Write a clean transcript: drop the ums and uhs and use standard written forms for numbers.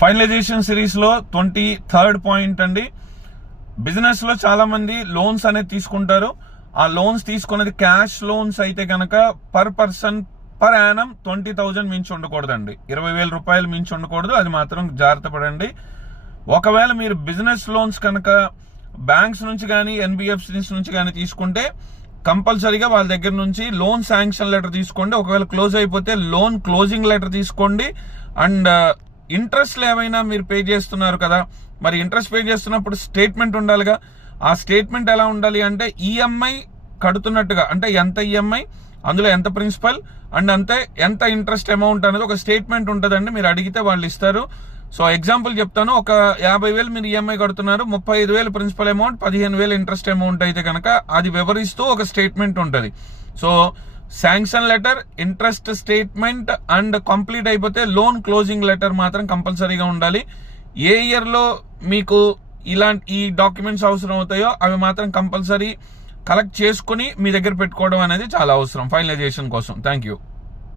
Finalisation series లో 23rd point అండి. Business లో చాలా మంది లోన్స్ అనేది తీసుకుంటారు. ఆ లోన్స్ తీసుకున్నది క్యాష్ లోన్స్ అయితే కనుక పర్ పర్సన్ పర్ యానం 20,000 మించి ఉండకూడదండి. 20,000 రూపాయలు మించి ఉండకూడదు. అది మాత్రం జాగ్రత్త పడండి. ఒకవేళ మీరు బిజినెస్ లోన్స్ కనుక బ్యాంక్స్ నుంచి కానీ ఎన్బిఎఫ్సిస్ నుంచి కానీ తీసుకుంటే కంపల్సరీగా వాళ్ళ దగ్గర నుంచి లోన్ శాంక్షన్ లెటర్ తీసుకోండి. ఒకవేళ క్లోజ్ అయిపోతే లోన్ క్లోజింగ్ లెటర్ తీసుకోండి. అండ్ ఇంట్రెస్ట్లు ఏమైనా మీరు పే చేస్తున్నారు కదా, మరి ఇంట్రెస్ట్ పే చేస్తున్నప్పుడు స్టేట్మెంట్ ఉండాలిగా. ఆ స్టేట్మెంట్ ఎలా ఉండాలి అంటే ఈఎంఐ కడుతున్నట్టుగా, అంటే ఎంత ఈఎంఐ, అందులో ఎంత ప్రిన్సిపల్ అండ్ అంతే ఎంత ఇంట్రెస్ట్ అమౌంట్ అనేది ఒక స్టేట్మెంట్ ఉంటుందండి. మీరు అడిగితే వాళ్ళు ఇస్తారు. సో ఎగ్జాంపుల్ చెప్తాను, ఒక 50,000 మీరు ఈఎంఐ కడుతున్నారు, 35,000 ప్రిన్సిపల్ అమౌంట్, 15,000 ఇంట్రెస్ట్ అమౌంట్ అయితే కనుక అది వివరిస్తూ ఒక స్టేట్మెంట్ ఉంటుంది. So sanction letter, interest statement and complete అయిపోతే లోన్ క్లోజింగ్ లెటర్ మాత్రం కంపల్సరీగా ఉండాలి. ఏ ఇయర్ లో మీకు ఈ డాక్యుమెంట్స్ అవసరం అవుతాయో అవి మాత్రం కంపల్సరీ కలెక్ట్ చేసుకుని మీ దగ్గర పెట్టుకోవడం అనేది చాలా అవసరం ఫైనలైజేషన్ కోసం. Thank you.